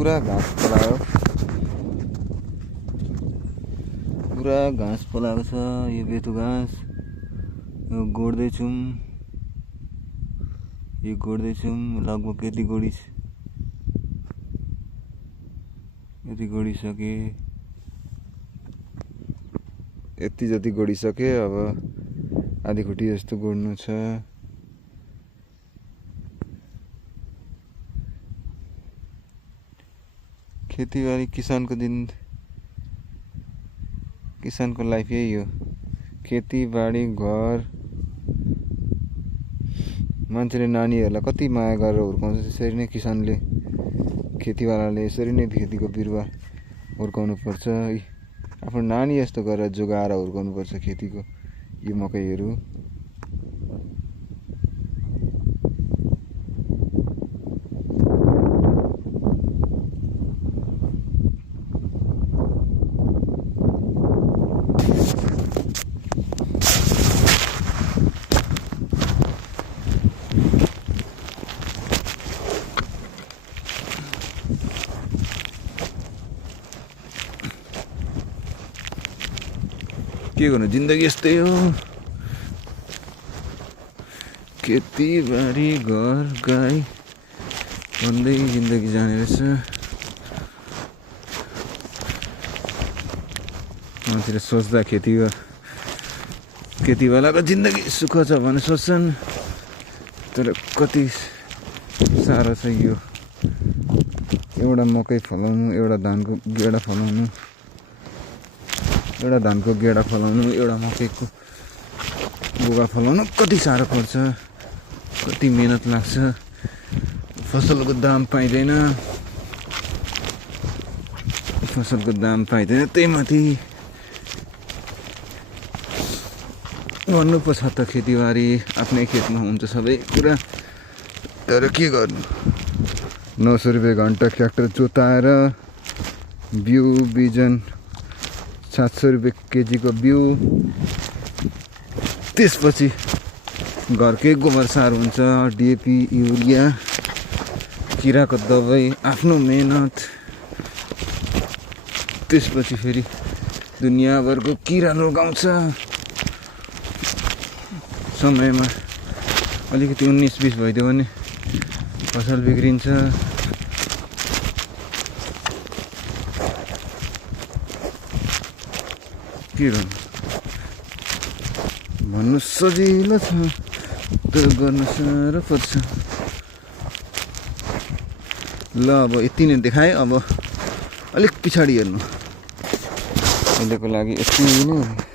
पुरा घाँस पलायो, पुरा घाँस पलाएको छ। यो बेतु घाँस यो गोड्दैछौँ, लगभग यति गोडिसके, यति जति गोडिसके। अब आधी खुट्टी जस्तो गोड्नु छ। खेतीबारी किसानको दिन, किसानको लाइफ यही हो। खेतीबारी, घर, मान्छेले नानीहरूलाई कति माया गरेर हुर्काउँछ, त्यसरी नै किसानले, खेतीवालाले यसरी नै खेतीको बिरुवा हुर्काउनु पर्छ। आफ्नो नानी जस्तो गरेर जोगाएर हुर्काउनु पर्छ खेतीको यो मकैहरू। के गर्नु, जिन्दगी यस्तै हो। खेतीबारी, घर, गाई भन्दै जिन्दगी जाने रहेछ। मान्छेले सोच्दा खेतीवालाको जिन्दगी सुख छ भने सोच्छन्, तर कति साह्रो छ यो। एउटा मकै फलाउनु, एउटा धानको गेडा फलाउनु, एउटा मकैको बोगा फलाउनु कति साह्रो पर्छ, कति मेहनत लाग्छ। फसलको दाम पाइँदैन, त्यही माथि गर्नु पो छ त खेतीबारी। आफ्नै खेतमा हुन्छ सबै कुरा, तर के गर्नु। 900 रुपियाँ घन्टा ट्र्याक्टर जोताएर बिउ बिजन, 700 रुपियाँ केजीको बिउ, त्यसपछि घरकै गोबर सार हुन्छ, डिएपी, युरिया, किराको दबाई, आफ्नो मेहनत, त्यसपछि फेरि दुनियाँभरको किरा लगाउँछ। समयमा अलिकति 19-20 भइदियो भने फसल बिग्रिन्छ। के गर्नु, भन्नु सजिलो छ तर गर्नु साह्रो पर्छ। ल अब यति नै देखाएँ, अब अलिक पछाडि हेर्नु। अहिलेको लागि यति नै।